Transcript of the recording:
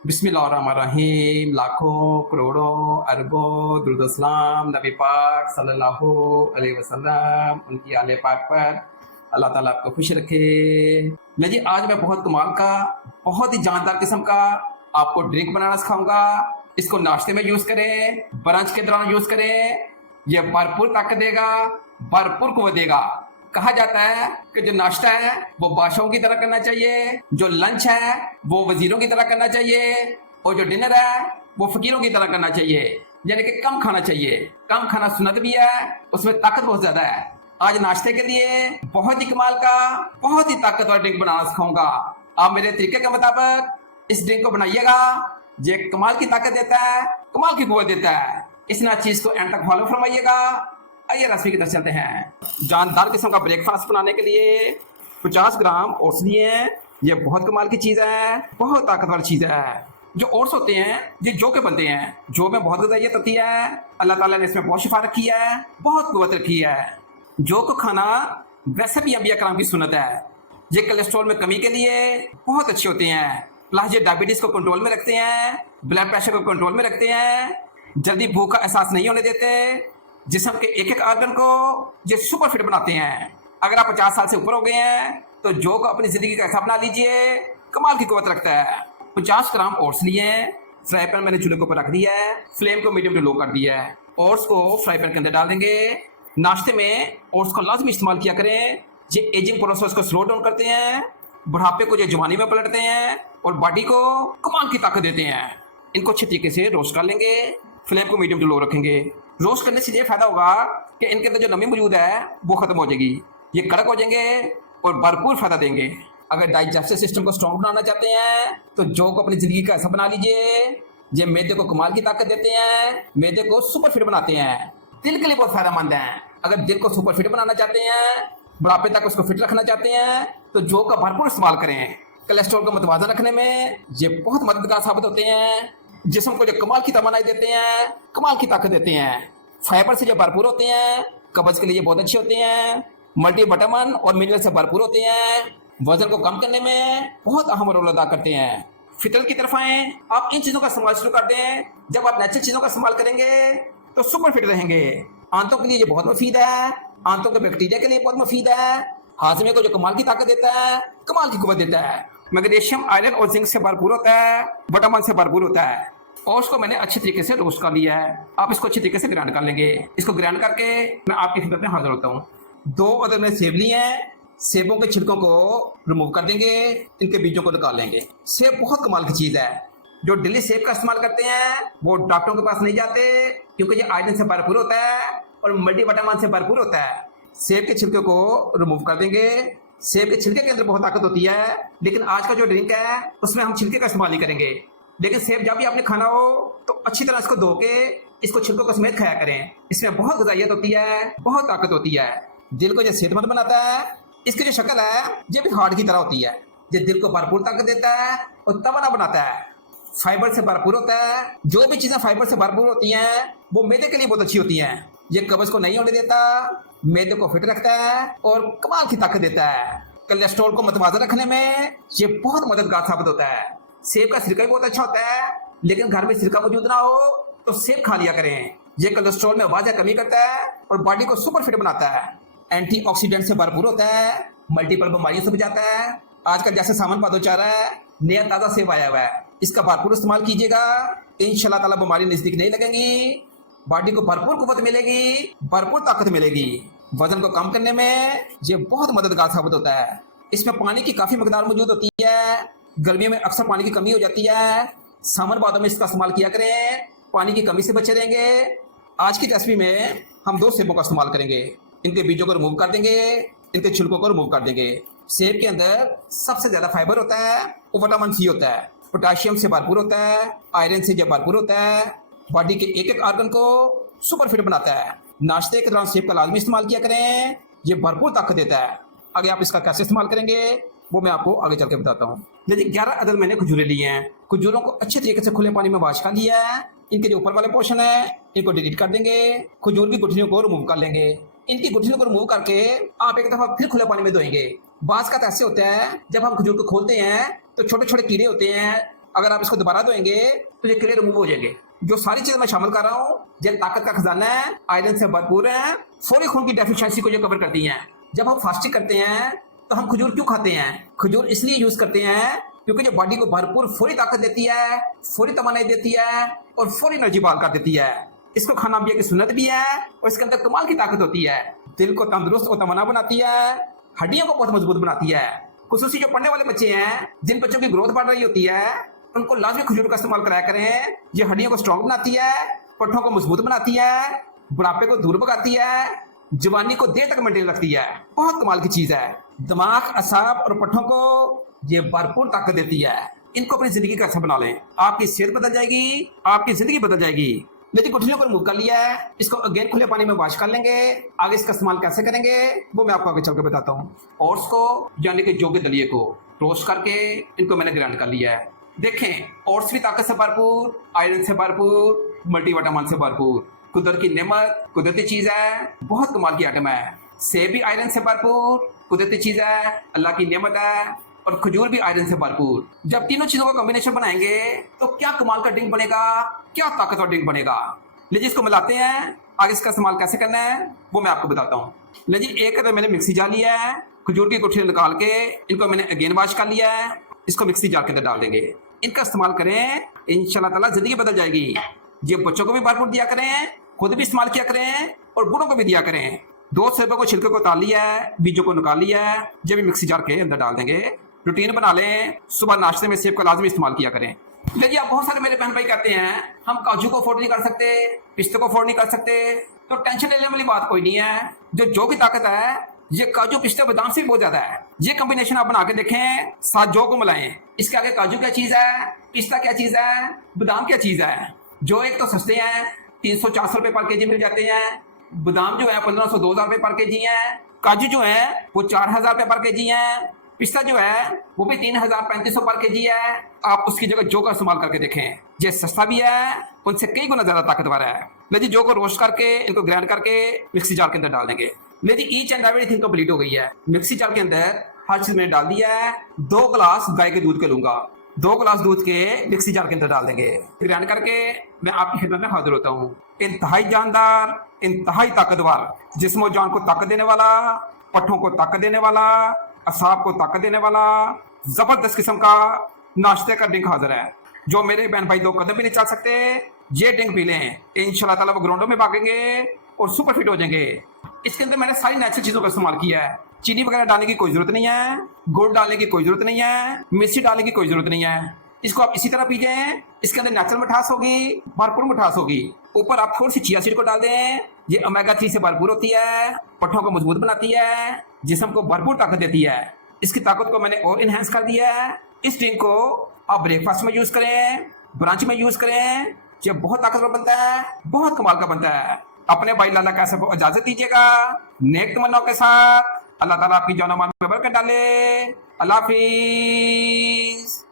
बिस्मिल्लाहिर्रहमानिर्रहीम। लाखों करोड़ों अरबों दुरूद-ओ-सलाम नबी पाक सल्लल्लाहु अलैहि वसल्लम उनकी आले पाक पर। अल्लाह ताला आपको खुश रखे। मैं जी आज मैं बहुत कमाल का, बहुत ही जानदार किस्म का आपको ड्रिंक बनाना सिखाऊंगा। इसको नाश्ते में यूज करें, ब्रंच के दौरान यूज करें। ये भरपूर ताकत देगा, भरपूर कुव्वत देगा। कहा जाता है कि जो नाश्ता है वो बादशाहों की तरह करना चाहिए, जो लंच है वो वजीरों की तरह करना चाहिए, और जो डिनर है वो फकीरों की तरह करना चाहिए। यानी कि कम खाना चाहिए। कम खाना सुन्नत भी है, उसमें ताकत बहुत ज्यादा है। आज नाश्ते के लिए बहुत ही कमाल का, बहुत ही ताकतवर ड्रिंक बनाना सिखाऊंगा। आप मेरे तरीके के मुताबिक इस ड्रिंक को बनाइएगा। ये कमाल की ताकत देता है, कमाल की कुव्वत देता है। इस ना चीज को एंड तक फॉलो फरमाइएगा। आइए रेसिपी की तरफ चलते हैं। जानदार किस्म का ब्रेकफास्ट बनाने के लिए 50 ग्राम ओट्स लिए हैं। ये बहुत कमाल की चीज़ है, बहुत ताकतवर चीज़ है। जो ओट्स होते हैं ये जौ के बनते हैं। जौ में बहुत ग़िज़ाइयत होती है। अल्लाह ताला ने इसमें बहुत शिफा रखी है, बहुत कुव्वत रखी है। जौ को खाना वैसे भी अंबिया कराम की सुन्नत है। ये कोलेस्ट्रॉल में कमी के लिए बहुत अच्छे होते हैं। प्लस ये डायबिटीज़ को कंट्रोल में रखते हैं, ब्लड प्रेशर को कंट्रोल में रखते हैं, जल्दी भूख का एहसास नहीं होने देते, जिस्म के एक एक आर्गन को ये सुपर फिट बनाते हैं। अगर आप 50 साल से ऊपर हो गए हैं तो जौ को अपनी जिंदगी का हिस्सा बना लीजिए। कमाल की कुव्वत रखता है। 50 ग्राम ओट्स लिए हैं। फ्राई पैन मैंने चूल्हे के ऊपर रख दिया है, फ्लेम को मीडियम टू लो कर दिया है। ओट्स को फ्राई पैन के अंदर डाल देंगे। नाश्ते में ओट्स का लाजमी इस्तेमाल किया करें। ये एजिंग प्रोसेस को स्लो डाउन करते हैं, बुढ़ापे को ये जवानी में पलटते हैं और बॉडी को कमाल की ताकत देते हैं। इनको अच्छे तरीके से रोस्ट कर लेंगे। फ्लेम को मीडियम टू लो रखेंगे। रोस्ट करने से ये फायदा होगा कि इनके अंदर जो नमी मौजूद है वो खत्म हो जाएगी, ये कड़क हो जाएंगे और भरपूर फायदा देंगे। अगर डाइजेस्टिव सिस्टम को स्ट्रॉन्ग बनाना चाहते हैं तो जौ को अपनी जिंदगी का हिस्सा बना लीजिए। ये मैदे को कमाल की ताकत देते हैं, मैदे को सुपर फिट बनाते हैं, दिल के लिए बहुत फायदेमंद है। अगर दिल को सुपर फिट बनाना चाहते हैं, बुढ़ापे तक उसको फिट रखना चाहते हैं तो जौ का भरपूर इस्तेमाल करें। कोलेस्ट्रॉल को मुतवाज़न रखने में ये बहुत मददगार साबित होते हैं। जिस्म को जो कमाल की तवानाई देते हैं, कमाल की ताकत देते हैं। फाइबर से जो भरपूर होते हैं, कब्ज के लिए बहुत अच्छे होते हैं। मल्टी विटामिन और मिनरल से भरपूर होते हैं। वजन को कम करने में बहुत अहम रोल अदा करते हैं। फितरत की तरफ आए, आप इन चीज़ों का इस्तेमाल शुरू कर दें। जब आप नेचुरल चीज़ों का इस्तेमाल करेंगे तो सुपर फिट रहेंगे। आंतों के लिए ये बहुत मुफीद है, आंतों के बैक्टीरिया के लिए बहुत मुफीद है। हाजमे को जो कमाल की ताकत देता है, कमाल की कुव्वत देता है। मैग्नीशियम, आयरन और जिंक से भरपूर होता है, विटामिन से भरपूर होता है। और उसको मैंने अच्छे तरीके से रोस्ट कर लिया है। आप इसको अच्छे तरीके से ग्राइंड कर लेंगे। इसको ग्राइंड करके मैं आपकी खिदमत में हाजिर होता हूँ। 2 अदद में सेब लिए हैं। सेबों के छिलकों को रिमूव कर देंगे, इनके बीजों को निकाल लेंगे। सेब बहुत कमाल की चीज़ है। जो डेली सेब का इस्तेमाल करते हैं वो डॉक्टरों के पास नहीं जाते, क्योंकि ये आयरन से भरपूर होता है और मल्टी विटामिन से भरपूर होता है। सेब के छिलके को रिमूव कर देंगे। सेब के छिलके के अंदर बहुत ताकत होती है, लेकिन आज का जो ड्रिंक है उसमें हम छिलके का इस्तेमाल नहीं करेंगे। लेकिन सेब जब भी आपने खाना हो तो अच्छी तरह इसको धो के इसको छिलकों को समेत खाया करें। इसमें बहुत ग़िज़ाइयत होती है, बहुत ताकत होती है। दिल को जो सेहतमंद बनाता है। इसकी जो शक्ल है ये भी हार्ट की तरह होती है। ये दिल को भरपूर ताकत देता है और तवाना बनाता है। फाइबर से भरपूर होता है। जो भी चीज़ें फाइबर से भरपूर होती हैं वो मैदे के लिए बहुत अच्छी होती हैं। ये कब्ज को नहीं होने देता, मैदे को फिट रखता है और कमाल की ताकत देता है। कोलेस्ट्रॉल को मुतवाज़न रखने में ये बहुत मददगार साबित होता है। सेब का सिरका भी बहुत अच्छा होता है, लेकिन घर में सिरका मौजूद ना हो तो सेब खा लिया करें। ये कोलेस्ट्रॉल में वाज़ह कमी करता है और बॉडी को सुपर फिट बनाता है। एंटीऑक्सीडेंट से भरपूर होता है, मल्टीपल बीमारियों से बचाता है। आजकल जैसे सामान पादो चाह रहा है, नया ताज़ा सेब आया हुआ है, इसका भरपूर इस्तेमाल कीजिएगा। इंशाल्लाह ताला बीमारी नज़दीक नहीं लगेंगी। बॉडी को भरपूर कुव्वत मिलेगी, भरपूर ताकत मिलेगी। वजन को कम करने में ये बहुत मददगार साबित होता है। इसमें पानी की काफ़ी मकदार मौजूद होती है। गर्मियों में अक्सर पानी की कमी हो जाती है। समर बादों में इसका इस्तेमाल किया करें, पानी की कमी से बचे रहेंगे। आज की रेसिपी में हम 2 सेबों का इस्तेमाल करेंगे। इनके बीजों को रिमूव कर देंगे, इनके छिलकों को रिमूव कर देंगे। सेब के अंदर सबसे ज़्यादा फाइबर होता है, वो विटामिन सी होता है, पोटाशियम से भरपूर होता है, आयरन से भरपूर होता है। बॉडी के एक एक आर्गन को सुपर फिट बनाता है। नाश्ते के दौरान सेब का लाजमी इस्तेमाल किया करें, ये भरपूर ताकत देता है। आगे आप इसका कैसे इस्तेमाल करेंगे वो मैं आपको आगे चल के बताता हूँ। देखिए 11 अदद मैंने खजूरें लिए हैं। खजूरों को अच्छे तरीके से खुले पानी में वॉश कर लिया है। इनके जो ऊपर वाले पोर्शन है इनको डिलीट कर देंगे। खजूर की गुठलियों को रिमूव कर लेंगे। इनकी गुठलियों को रिमूव करके आप एक दफ़ा फिर खुले पानी में धोएंगे। बाज़ का ऐसे होता है जब हम खजूर को खोलते हैं तो छोटे छोटे कीड़े होते हैं, अगर आप इसको दोबारा धोएंगे तो ये कीड़े रिमूव हो जाएंगे। जो सारी चीजें मैं शामिल कर रहा हूँ ये ताकत का खजाना है, आयरन से भरपूर है, फौरी खून की डेफिशिएंसी को ये कवर करती हैं। जब हम फास्टिंग करते हैं तो हम खजूर क्यों खाते हैं? खजूर इसलिए यूज करते हैं क्योंकि जो बॉडी को भरपूर फौरी ताकत देती है, फौरी तमन्नाई देती है और फौरी एनर्जी बहाल कर देती है। इसको खाना भी एक सुन्नत भी है और इसके अंदर कमाल की ताकत होती है। दिल को तंदुरुस्त और तमन्ना बनाती है, हड्डियों को बहुत मजबूत बनाती है। खुसूसी जो पढ़ने वाले बच्चे हैं, जिन बच्चों की ग्रोथ बढ़ रही होती है, उनको लाजमी खजूर का इस्तेमाल कराया करें। ये हड्डियों को स्ट्रॉन्ग बनाती है, पट्टों को मजबूत बनाती है, बुढ़ापे को दूर भगाती है, जवानी को देर तक मेंटेन रखती है। बहुत कमाल की चीज है। दिमाग, असाब और पट्टों को ये भरपूर ताकत देती है। इनको अपनी जिंदगी का हिस्सा बना लें, आपकी सेहत बदल जाएगी, आपकी जिंदगी बदल जाएगी। लेकिन गुठलियों को रिमूव कर लिया है, इसको अगेन खुले पानी में वॉश कर लेंगे। आगे इसका इस्तेमाल कैसे करेंगे वो मैं आपको आगे चल के बताता हूँ। ओट्स को यानी कि जौ के दलिए को रोस्ट करके इनको मैंने ग्राइंड कर लिया है। देखें, ओट्स भी ताकत से भरपूर, आयरन से भरपूर, मल्टीविटामिन से भरपूर, कुदरत की नेमत, कुदरती चीज है, बहुत कमाल की आइटम है। सेब भी आयरन से भरपूर, कुदरती चीज है, अल्लाह की नेमत है, और खजूर भी आयरन से भरपूर। जब तीनों चीजों का कॉम्बिनेशन बनाएंगे तो क्या कमाल का ड्रिंक बनेगा, क्या ताकतवर ड्रिंक बनेगा। लीजिए इसको मिलाते हैं। आगे इसका इस्तेमाल कैसे करना है वो मैं आपको बताता हूँ। लीजिए एक तो मैंने मिक्सी जार लिया है, खजूर की गुठलियां निकाल के इनको मैंने अगेन वॉश कर लिया है। इसको मिक्सी जार के अंदर डाल देंगे। इनका इस्तेमाल करें, इंशाल्लाह ताला जिंदगी बदल जाएगी। ये बच्चों को भी भरपूर दिया करें, खुद भी इस्तेमाल किया करें और बूढ़ों को भी दिया करें। 2 सेबों को छिलके को उतार लिया है, बीजों को निकाल लिया है, जब भी मिक्सी जार के अंदर डाल देंगे। रूटीन बना लें, सुबह नाश्ते में सेब का लाजमी इस्तेमाल किया करें। लेकिन आप बहुत सारे मेरे बहन भाई कहते हैं हम काजू को अफोर्ड नहीं कर सकते, पिस्ते को अफोर्ड नहीं कर सकते। तो टेंशन लेने वाली बात कोई नहीं है। जो की ताकत है ये काजू, पिस्ते, बादाम से भी बहुत ज्यादा है। ये कॉम्बिनेशन आप बना के देखें, साथ जौ को मिलाएं। इसके आगे काजू क्या चीज है, पिस्ता क्या चीज है, बादाम क्या चीज है। जो एक तो सस्ते हैं, 300-400 रुपए पर केजी मिल जाते हैं। बादाम जो है 1500-2000 रुपए पर केजी है। काजू जो है वो 4000 रुपए पर केजी है। पिस्ता जो है वो भी 3000-3500 पर केजी है। आप उसकी जगह जौ का इस्तेमाल करके देखें, ये सस्ता भी है, उनसे कई गुना ज्यादा ताकतवर है। लीजिए जौ को रोस्ट करके इनको ग्राइंड करके मिक्सी जार के अंदर डाल देंगे। लीजिए ईच एंड एवरीथिंग कंप्लीट हो गई है। मिक्सी जार के अंदर हर चीज मैंने डाल दिया है। 2 गिलास गाय के दूध के लूंगा, 2 गिलास दूध के मिक्सी जार के अंदर डाल देंगे। ग्राइंड करके मैं आपकी खिदमत में हाजिर होता हूँ। इंतहाई जानदार, इंतहाई ताकतवर, जिस्म और जान को ताकत देने वाला, पट्ठों को ताकत देने वाला, असाब को ताकत देने वाला जबरदस्त किस्म का नाश्ते का ड्रिंक हाजिर है। जो मेरे बहन भाई 2 कदम भी नहीं चल सकते, ये ड्रिंक पी लें, इंशाल्लाह ताला वो ग्राउंडों में भागेंगे और सुपर फिट हो जाएंगे। इसके अंदर मैंने सारी नेचुरल चीजों का इस्तेमाल किया है। चीनी वगैरह डालने की कोई जरूरत नहीं है, गुड़ डालने की कोई जरूरत नहीं है, मिर्ची डालने की कोई जरूरत नहीं है। इसको आप इसी तरह पीजिए। इसके अंदर नेचुरल मिठास होगी, भरपूर मिठास होगी। ऊपर आप थोड़ी सी चिया सीड को डाल दें, ये ओमेगा 3 से भरपूर होती है, पट्ठों को मजबूत बनाती है, जिस्म को भरपूर ताकत देती है। इसकी ताकत को मैंने और इनहेंस कर दिया है। इस ड्रिंक को आप ब्रेकफास्ट में यूज करें, ब्रंच में यूज करें। ये बहुत ताकतवर बनता है, बहुत कमाल का बनता है। अपने भाई लाला कैसे को इजाजत दीजिएगा नेक तमन्नाओं के साथ। अल्लाह ताला आपकी जान और माल में बरकत डाले। अल्लाह हाफिज।